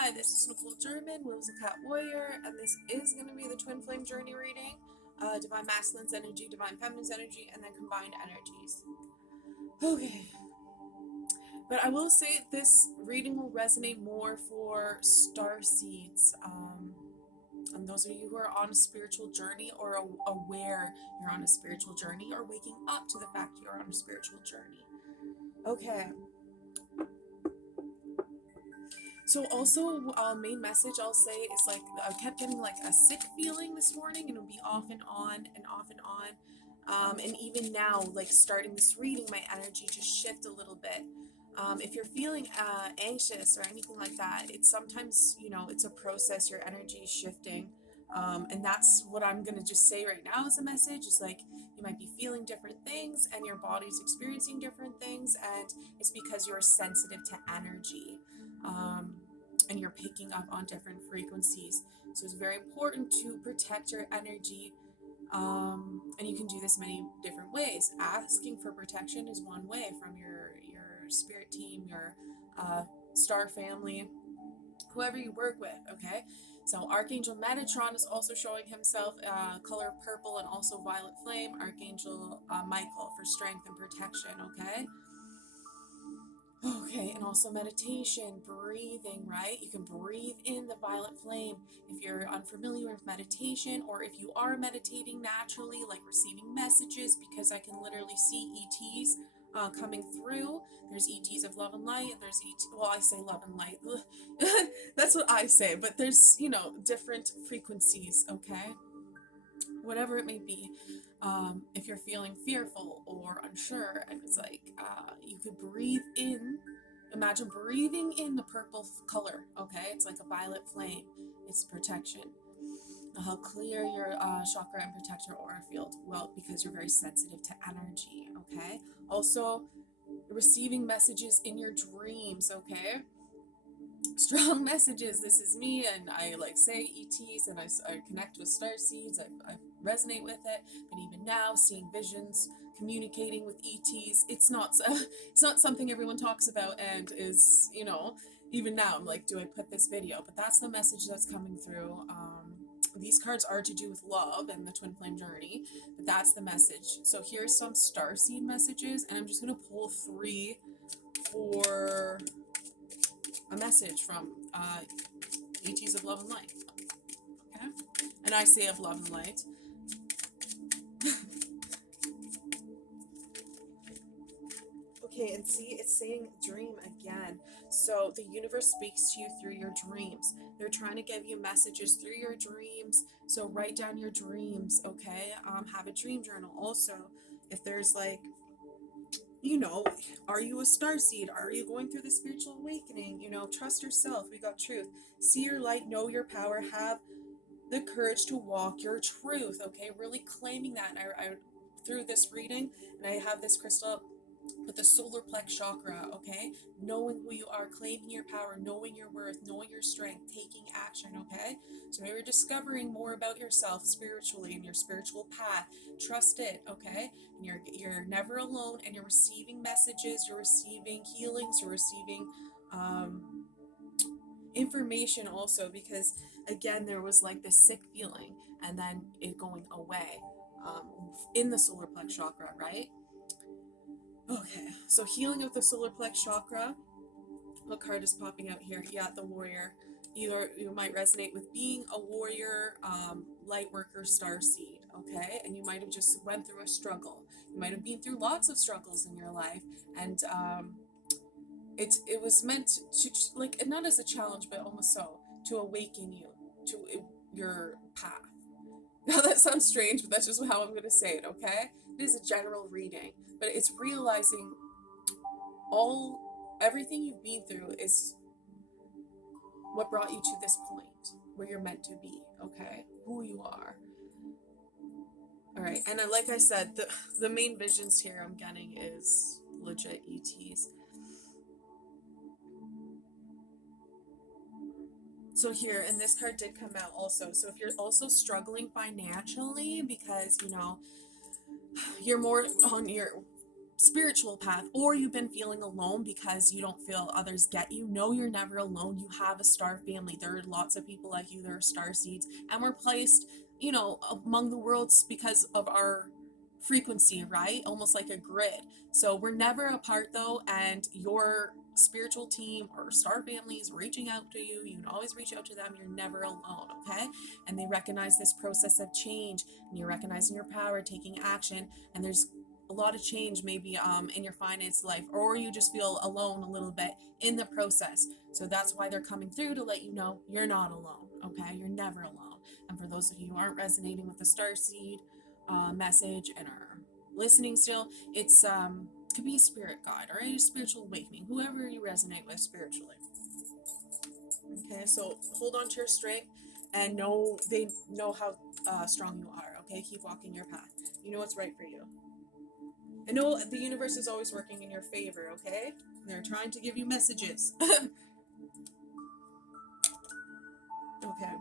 Hi, this is Nicholegerman, Will's a Cat Warrior, and this is going to be the Twin Flame Journey reading. Divine Masculine's energy, Divine Feminine's energy, and then combined energies. Okay. But I will say this reading will resonate more for Starseeds. And those of you who are on a spiritual journey or aware you're on a spiritual journey or waking up to the fact you're on a spiritual journey. Okay. So also, main message I'll say is like I kept getting like a sick feeling this morning, and it'll be off and on and off and on. And even now, like starting this reading, my energy just shift a little bit. If you're feeling anxious or anything like that, it's sometimes, it's a process, your energy is shifting. And that's what I'm going to just say right now as a message is like, you might be feeling different things and your body's experiencing different things. And it's because you're sensitive to energy. And you're picking up on different frequencies. So it's very important to protect your energy. And you can do this many different ways. Asking for protection is one way from your spirit team, your star family, whoever you work with, okay? So Archangel Metatron is also showing himself color purple and also violet flame. Archangel Michael for strength and protection, okay? Okay, and also meditation, breathing, right? You can breathe in the violet flame. If you're unfamiliar with meditation, or if you are meditating naturally, like receiving messages, because I can literally see ETs coming through. There's ETs of love and light, and there's well, I say love and light. That's what I say, but there's, different frequencies, okay? Whatever it may be. If you're feeling fearful or unsure, and it's like you could breathe in, imagine breathing in the purple color, okay? It's like a violet flame. It's protection. It'll help clear your chakra and protect your aura field, well, because you're very sensitive to energy, okay? Also, receiving messages in your dreams, okay? Strong messages. This is me, and I say ETs, and I connect with starseeds. I resonate with it. But even now, seeing visions, communicating with ETs, it's not something everyone talks about, and is even now I'm like, do I put this video? But that's the message that's coming through. These cards are to do with love and the twin flame journey, but that's the message. So here's some starseed messages, and I'm just gonna pull 3 for a message from ETs of love and light. Okay? And I say of love and light. Okay, and see, it's saying dream again. So the universe speaks to you through your dreams. They're trying to give you messages through your dreams. So write down your dreams, okay? Have a dream journal. Also, if there's are you a starseed? Are you going through the spiritual awakening? Trust yourself. We got truth. See your light, know your power, have the courage to walk your truth, okay? Really claiming that. And I through this reading, and I have this crystal with the solar plex chakra, okay? Knowing who you are, claiming your power, knowing your worth, knowing your strength, taking action, okay? So you're discovering more about yourself spiritually and your spiritual path. Trust it, okay? And you're never alone, and you're receiving messages, you're receiving healings, you're receiving information also, because again, there was like this sick feeling and then it going away in the solar plex chakra, right? Okay, so healing of the solar plex chakra. What card is popping out here? Yeah, the warrior. Either you might resonate with being a warrior, light worker, starseed, okay? And you might have just went through a struggle. You might have been through lots of struggles in your life, and it was meant to, like, not as a challenge, but almost so, to awaken you to your path. Now that sounds strange, but that's just how I'm going to say it, okay? It is a general reading, but it's realizing everything you've been through is what brought you to this point where you're meant to be, okay? Who you are. All right, and like I said, the main visions here I'm getting is legit ETs. So here, and this card did come out also. So if you're also struggling financially because, you're more on your spiritual path, or you've been feeling alone because you don't feel others get you, know you're never alone. You have a star family. There are lots of people like you. There are star seeds, and we're placed, you know, among the worlds because of our frequency, right? Almost like a grid. So we're never apart though, and your spiritual team or star families reaching out to you, you can always reach out to them. You're never alone, okay? And they recognize this process of change, and you're recognizing your power, taking action, and there's a lot of change maybe in your finance life, or you just feel alone a little bit in the process. So that's why they're coming through, to let you know you're not alone, okay? You're never alone. And for those of you who aren't resonating with the Starseed message and are listening still, it's could be a spirit guide or a spiritual awakening, whoever you resonate with spiritually. Okay, so hold on to your strength, and know they know how strong you are. Okay, keep walking your path. You know what's right for you. I know the universe is always working in your favor, okay? They're trying to give you messages. Okay,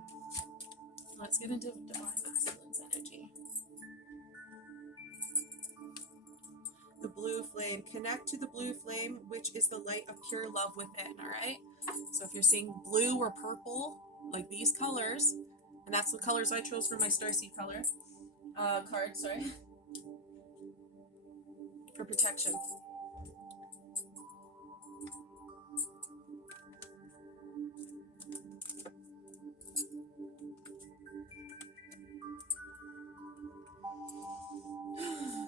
let's get into Divine Masculine's energy. The blue flame. Connect to the blue flame, which is the light of pure love within, all right? So if you're seeing blue or purple, like these colors, and that's the colors I chose for my Starseed color card, sorry, for protection.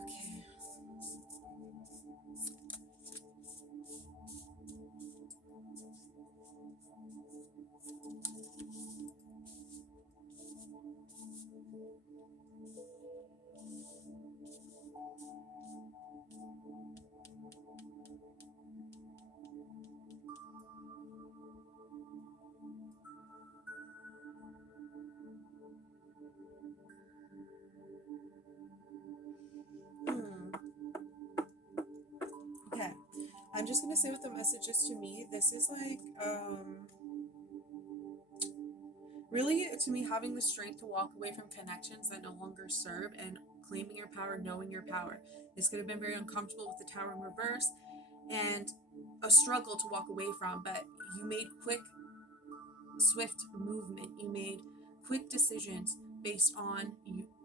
Okay. Okay, I'm just gonna say what the message is to me. This is like, really, to me, having the strength to walk away from connections that no longer serve, and claiming your power, knowing your power. This could have been very uncomfortable with the Tower in reverse, and a struggle to walk away from, but you made quick, swift movement. You made quick decisions based on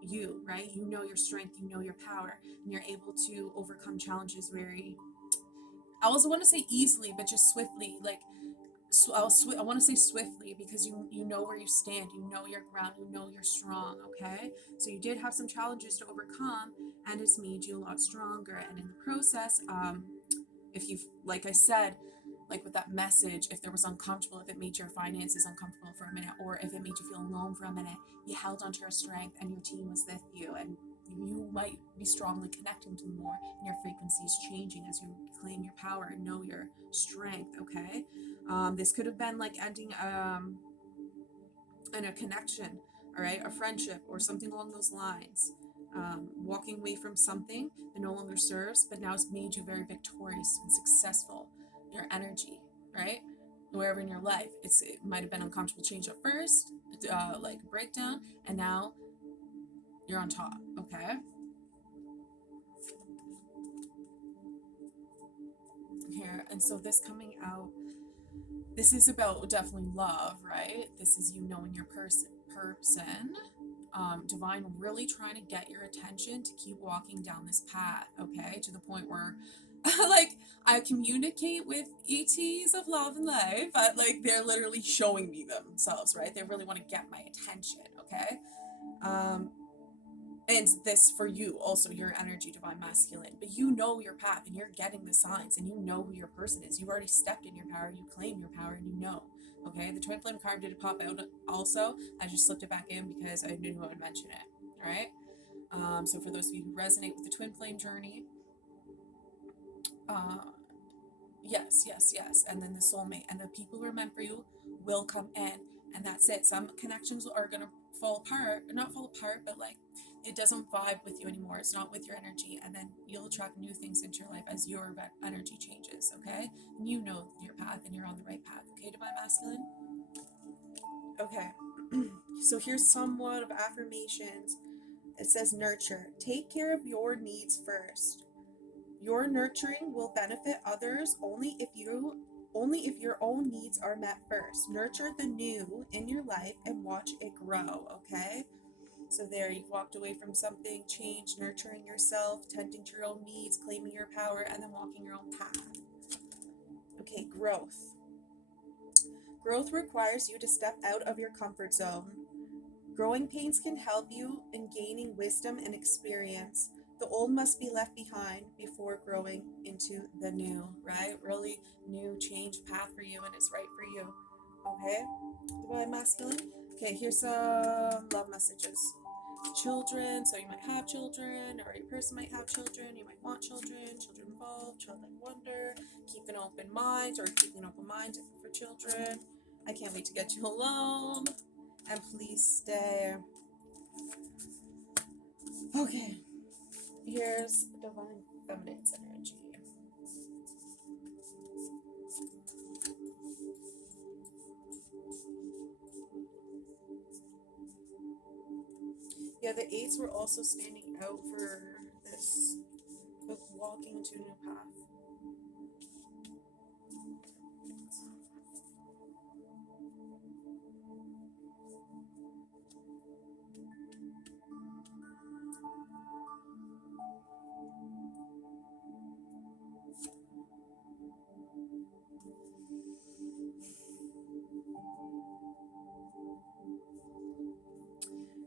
you, right? You know your strength, you know your power, and you're able to overcome challenges very, I also want to say easily, but just swiftly. Like, I want to say swiftly, because you know where you stand, you know your ground, you know you're strong, okay? So you did have some challenges to overcome, and it's made you a lot stronger. And in the process, if you've, like I said, like with that message, if there was uncomfortable, if it made your finances uncomfortable for a minute, or if it made you feel alone for a minute, you held onto your strength, and your team was with you, and you might be strongly connecting to more, and your frequency is changing as you claim your power and know your strength, okay? This could have been like ending in a connection, all right, a friendship or something along those lines. Walking away from something that no longer serves, but now has made you very victorious and successful. Your energy, right? Wherever in your life, it might have been uncomfortable change at first, like a breakdown, and now you're on top, okay? Here, and so this coming out, this is about definitely love, right? This is you knowing your person. Divine really trying to get your attention to keep walking down this path, okay? To the point where, like, I communicate with ETs of love and life, but like they're literally showing me themselves, right? They really want to get my attention, okay? And this for you also, your energy, Divine Masculine, but you know your path, and you're getting the signs, and you know who your person is. You've already stepped in your power, you claim your power, and you know, okay? The twin flame card did pop out also. I just slipped it back in because I knew I would mention it, all right? So for those of you who resonate with the twin flame journey, yes, yes, yes, and then the soulmate, and the people who are meant for you will come in, and that's it. Some connections are gonna fall apart, not fall apart, but like it doesn't vibe with you anymore. It's not with your energy, and then you'll attract new things into your life as your energy changes, okay? And you know your path, and you're on the right path, okay, Divine Masculine? Okay, so here's somewhat of affirmations. It says nurture. Take care of your needs first. Your nurturing will benefit others only if your own needs are met first. Nurture the new in your life and watch it grow, okay? So there, you've walked away from something, change, nurturing yourself, tending to your own needs, claiming your power, and then walking your own path. Okay, growth. Growth requires you to step out of your comfort zone. Growing pains can help you in gaining wisdom and experience. The old must be left behind before growing into the new, right? Really new change path for you, and it's right for you. Okay? Divine Masculine. Okay, here's some love messages. Children, so you might have children, or your person might have children, you might want children involved, childlike wonder, keep an open mind, or keeping an open mind for children. I can't wait to get you alone, and please stay. Okay, here's Divine Feminine's energy. Yeah, the eights were also standing out for this, with walking into a new path.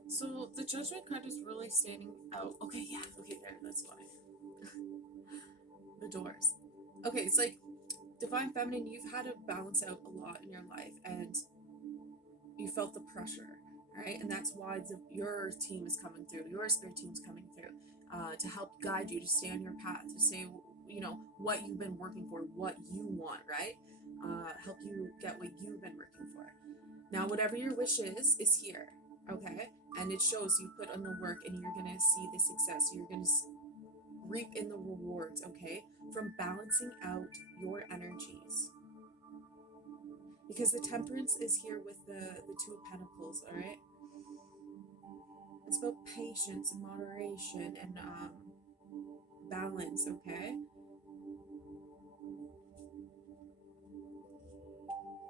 So the Judgment card is really standing out. Okay, yeah, okay, there, that's why. The doors. Okay, it's like Divine Feminine, you've had to balance out a lot in your life, and you felt the pressure, right? And that's why your team is coming through, your spirit team's coming through, to help guide you to stay on your path, to say, what you've been working for, what you want, right? Help you get what you've been working for. Now, whatever your wish is here, okay? And it shows you put on the work, and you're going to see the success. You're going to reap in the rewards, okay? From balancing out your energies. Because the Temperance is here with the Two of Pentacles, all right? It's about patience and moderation and balance, okay?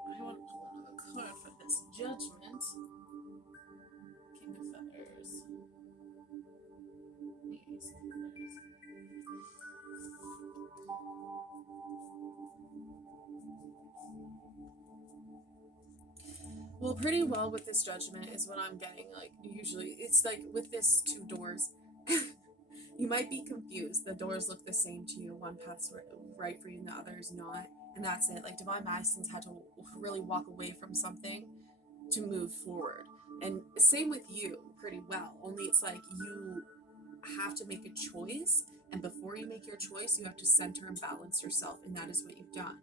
I want to pull another card for this Judgment. King of Feathers. Ace of Feathers. Well, pretty well with this Judgment is what I'm getting. Like, usually, it's like with this two doors. You might be confused. The doors look the same to you. One path's right for you and the other is not. And that's it. Like, Divine Masculines had to really walk away from something to move forward. And same with you, pretty well. Only it's like you have to make a choice. And before you make your choice, you have to center and balance yourself. And that is what you've done.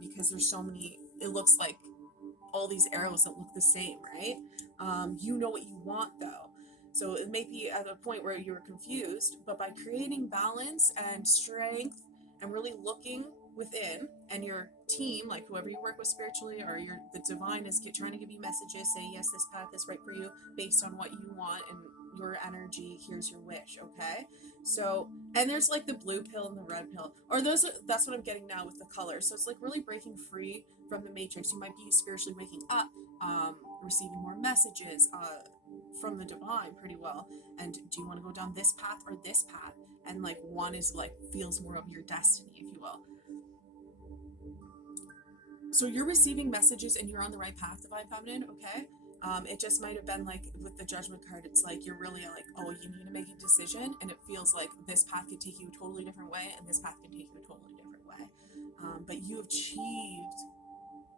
Because there's so many, it looks like all these arrows that look the same, right? You know what you want, though. So it may be at a point where you're confused, but by creating balance and strength and really looking within, and your team, like whoever you work with spiritually, or the divine is trying to give you messages, say, yes, this path is right for you based on what you want and your energy, here's your wish, okay? So, and there's like the blue pill and the red pill, or that's what I'm getting now with the colors. So it's like really breaking free from the matrix. You might be spiritually waking up, receiving more messages from the divine pretty well. And do you want to go down this path or this path? And like one is like feels more of your destiny, if you will. So you're receiving messages and you're on the right path, Divine Feminine, okay? It just might have been like with the Judgment card, it's like you're really like, oh, you need to make a decision, and it feels like this path could take you a totally different way, and this path can take you a totally different way. But you achieved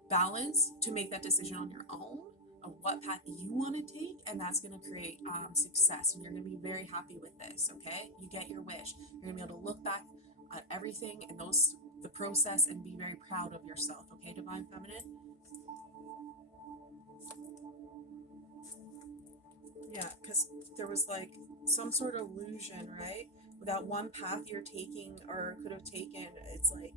balance to make that decision on your own of what path you want to take, and that's going to create success, and you're going to be very happy with this, okay? You get your wish. You're going to be able to look back at everything and the process and be very proud of yourself, okay, Divine Feminine? Yeah, because there was like some sort of illusion, right? That one path you're taking or could have taken, it's like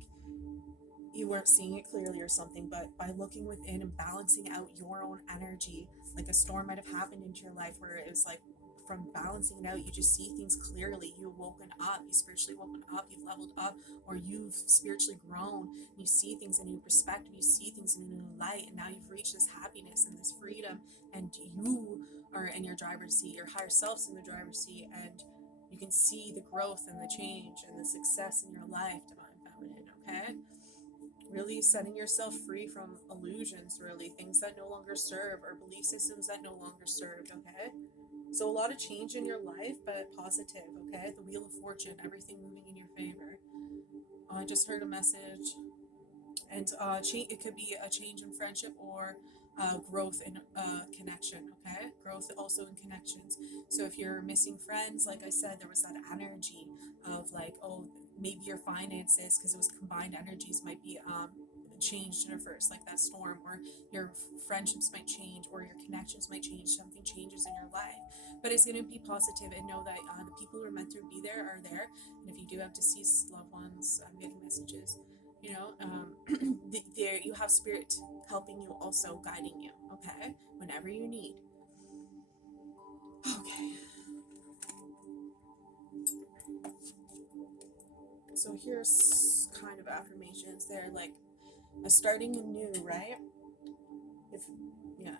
you weren't seeing it clearly or something, but by looking within and balancing out your own energy, like a storm might have happened into your life where it was like from balancing it out, you just see things clearly. You've woken up, you spiritually woken up, you've leveled up, or you've spiritually grown. You see things in a new perspective, you see things in a new light, and now you've reached this happiness and this freedom, and you are in your driver's seat, your higher self's in the driver's seat, and you can see the growth and the change and the success in your life, Divine Feminine, okay? Really setting yourself free from illusions, really, things that no longer serve, or belief systems that no longer served, okay? So a lot of change in your life, but positive, okay? The Wheel of Fortune, everything moving in your favor. I just heard a message, and it could be a change in friendship or growth in connection, okay? Growth also in connections. So if you're missing friends, like I said, there was that energy of like, oh, maybe your finances, because it was combined energies, might be changed in reverse, like that storm, or your friendships might change, or your connections might change. Something changes in your life, but it's going to be positive, and know that the people who are meant to be there are there. And if you do have deceased loved ones, I'm getting messages, you know, there you have spirit helping you, also guiding you, okay, whenever you need. Okay, so here's kind of affirmations. They're like starting anew, right? If yeah,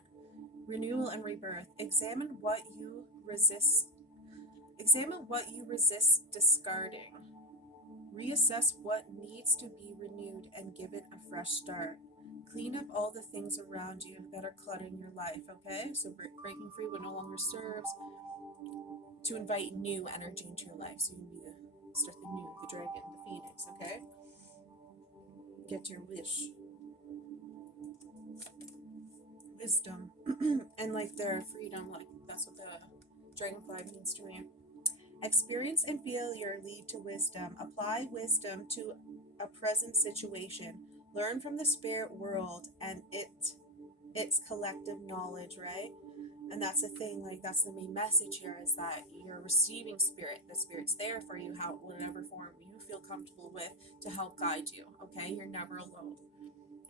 renewal and rebirth. Examine what you resist discarding. Reassess what needs to be renewed and give it a fresh start. Clean up all the things around you that are cluttering your life, okay? So breaking free what no longer serves, to invite new energy into your life. So you can be start the new, the dragon, the phoenix, okay? Get your wish. Wisdom. And like their freedom, like that's what the dragonfly means to me. Experience and failure lead to wisdom. Apply wisdom to a present situation. Learn from the spirit world and its collective knowledge, right? And that's the thing, like that's the main message here, is that you're receiving spirit. The spirit's there for you, whatever form you feel comfortable with, to help guide you, okay? You're never alone.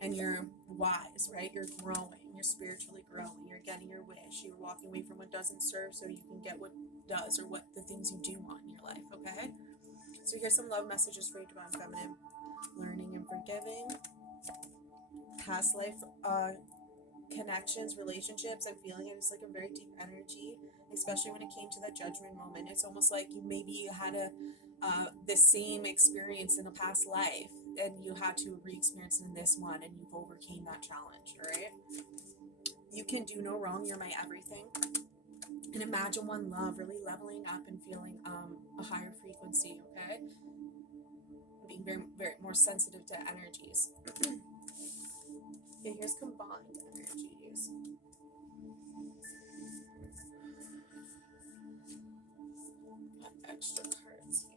And you're wise, right? You're growing. You're spiritually growing. You're getting your wish. You're walking away from what doesn't serve so you can get what does, or what the things you do want in your life, okay? So here's some love messages for you, Divine Feminine. Learning and forgiving. Past life connections, relationships. I'm feeling it. It's like a very deep energy, especially when it came to that judgment moment. It's almost like you had the same experience in a past life, and you had to re-experience it in this one, and you've overcame that challenge, all right? You can do no wrong. You're my everything. And imagine one love, really leveling up and feeling a higher frequency, okay? Being very, very more sensitive to energies. Okay, here's combined energies. Got extra cards here.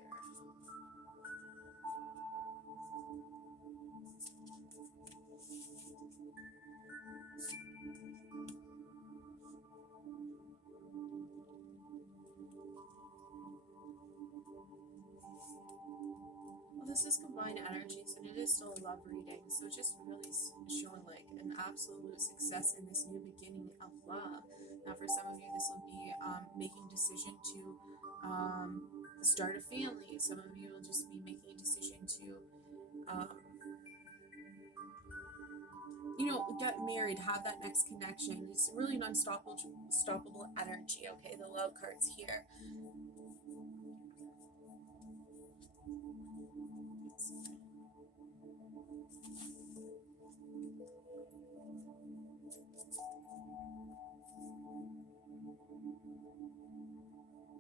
Well, this is combined energies, and it is still a love reading, so it's just really showing like an absolute success in this new beginning of love. Now, for some of you, this will be making a decision to start a family. Some of you will just be making a decision to get married, have that next connection. It's really an unstoppable energy, okay? The love cards here.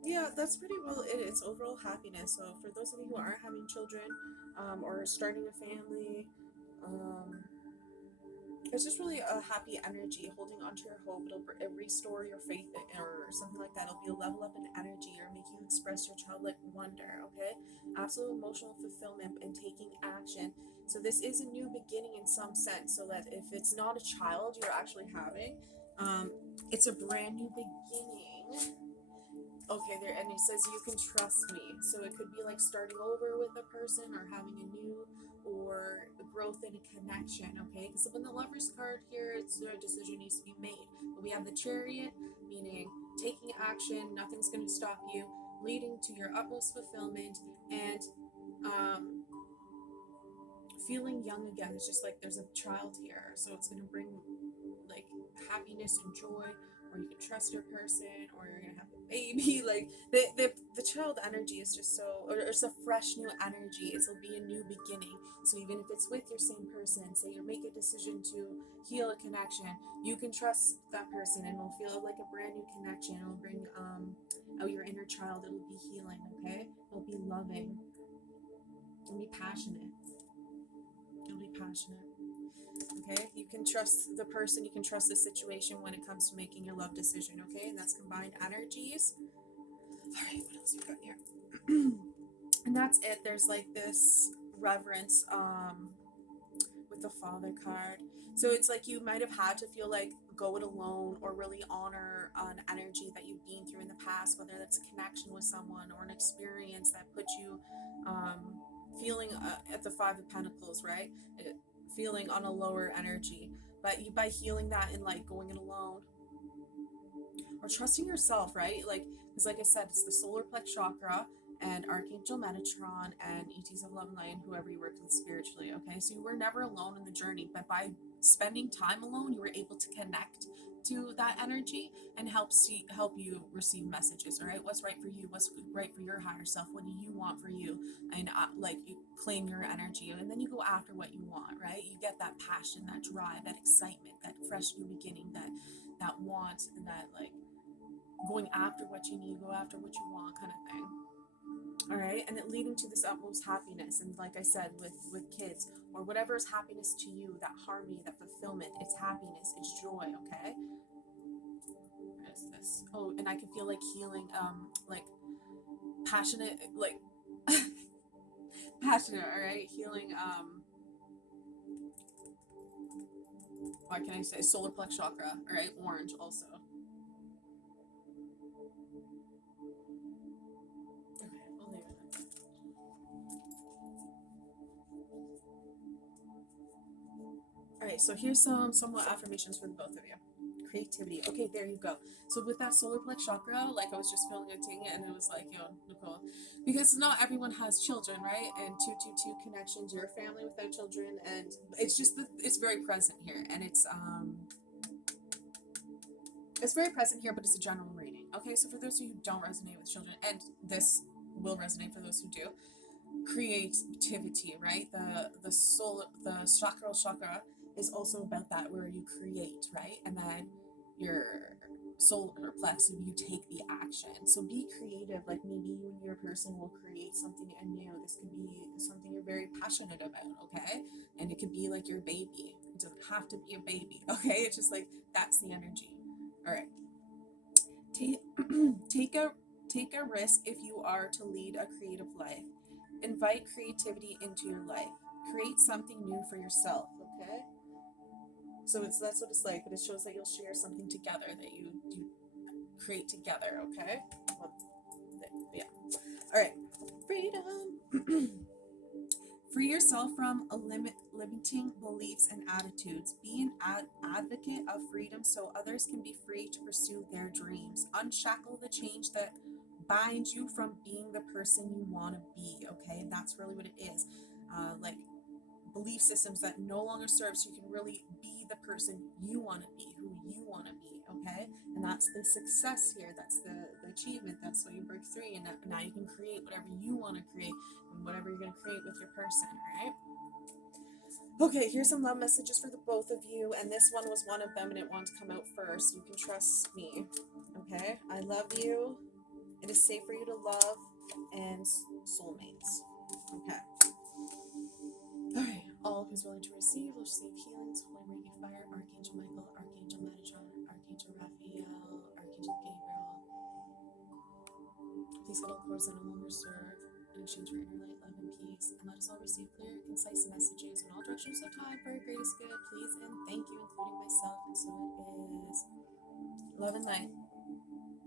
Yeah, that's pretty well it. It's overall happiness. So for those of you who aren't having children, or starting a family, it's just really a happy energy, holding onto your hope. It'll restore your faith, or something like that. It'll be a level up in energy, or make you express your childlike wonder, okay? Absolute emotional fulfillment and taking action. So this is a new beginning in some sense, so that if it's not a child you're actually having, it's a brand new beginning. Okay, there, and it says you can trust me. So it could be like starting over with a person or having a new or growth in a connection. Okay, because when the Lover's card here, it's a decision needs to be made. But we have the Chariot, meaning taking action, nothing's going to stop you, leading to your utmost fulfillment, and um, feeling young again. It's just like there's a child here, so it's going to bring like happiness and joy, or you can trust your person, or you're gonna have a baby. Like the child energy is just so, or it's a fresh new energy. It'll be a new beginning. So even if it's with your same person, say you make a decision to heal a connection, you can trust that person, and it'll feel like a brand new connection. It'll bring out your inner child. It'll be healing. Okay, it'll be loving. It'll be passionate. It'll be passionate. Okay, you can trust the person, you can trust the situation when it comes to making your love decision. Okay, and that's combined energies. All right, what else we got here? And that's it. There's like this reverence with the Father card. So it's like you might have had to feel like go it alone, or really honor an energy that you've been through in the past, whether that's a connection with someone or an experience that put you feeling at the Five of Pentacles, right? Feeling on a lower energy. But you, by healing that and like going it alone or trusting yourself, right? Like, because like I said, it's the solar plex chakra and Archangel Metatron and ETs of Love and Light and whoever you work with spiritually. Okay, so you were never alone in the journey, but by spending time alone, you were able to connect to that energy and help you receive messages. All right, what's right for you, what's right for your higher self, what do you want for you, and like you claim your energy, and then you go after what you want. Right, you get that passion, that drive, that excitement, that fresh new beginning, that want, and that like going after what you need, go after what you want, kind of thing. All right, and it leading to this utmost happiness. And like I said, with kids or whatever is happiness to you, that harmony, that fulfillment, it's happiness, it's joy. Okay, what is this? Oh, and I can feel like healing, like passionate, like passionate. All right, healing, what can I say, solar plex chakra. All right, orange also. Okay, we'll leave it. All right, so here's some somewhat affirmations for the both of you. Creativity. Okay, there you go. So with that solar plex chakra, like I was just feeling it, taking it, and it was like, yo, Nicole, because not everyone has children, right? And 222 connections, you're a family without children, and it's just it's very present here, and it's very present here, but it's a general reading. Okay, so for those of you who don't resonate with children, and this will resonate for those who do, creativity, right? The chakra is also about that, where you create, right? And then your solar plex, you take the action. So be creative. Like maybe you and your person will create something anew. This could be something you're very passionate about. Okay, and it could be like your baby. It doesn't have to be a baby. Okay, it's just like that's the energy. All right, take take a take a risk if you are to lead a creative life. Invite creativity into your life. Create something new for yourself, okay? So that's what it's like, but it shows that you'll share something together, that you create together, okay? Well, yeah. All right. Freedom. Free yourself from limiting beliefs and attitudes. Be an advocate of freedom so others can be free to pursue their dreams. Unshackle the change that binds you from being the person you want to be. Okay, that's really what it is. Like belief systems that no longer serve, so you can really be the person you want to be, who you want to be. Okay, and that's the success here. That's the achievement. That's what you break through, and now you can create whatever you want to create, and whatever you're going to create with your person. All right. Okay, here's some love messages for the both of you, and this one was one of them, and it wanted to come out first. You can trust me. Okay, I love you. It is safe for you to love, and soulmates. Okay. All right. All who's willing to receive will receive healings. Holy Reiki Fire, Archangel Michael, Archangel Metatron, Archangel Raphael, Archangel Gabriel. Please get all cords that no longer serve in exchange for inner light, love, and peace. And let us all receive clear, concise messages in all directions of time for our greatest good. Please and thank you, including myself. And so it is. Love and light.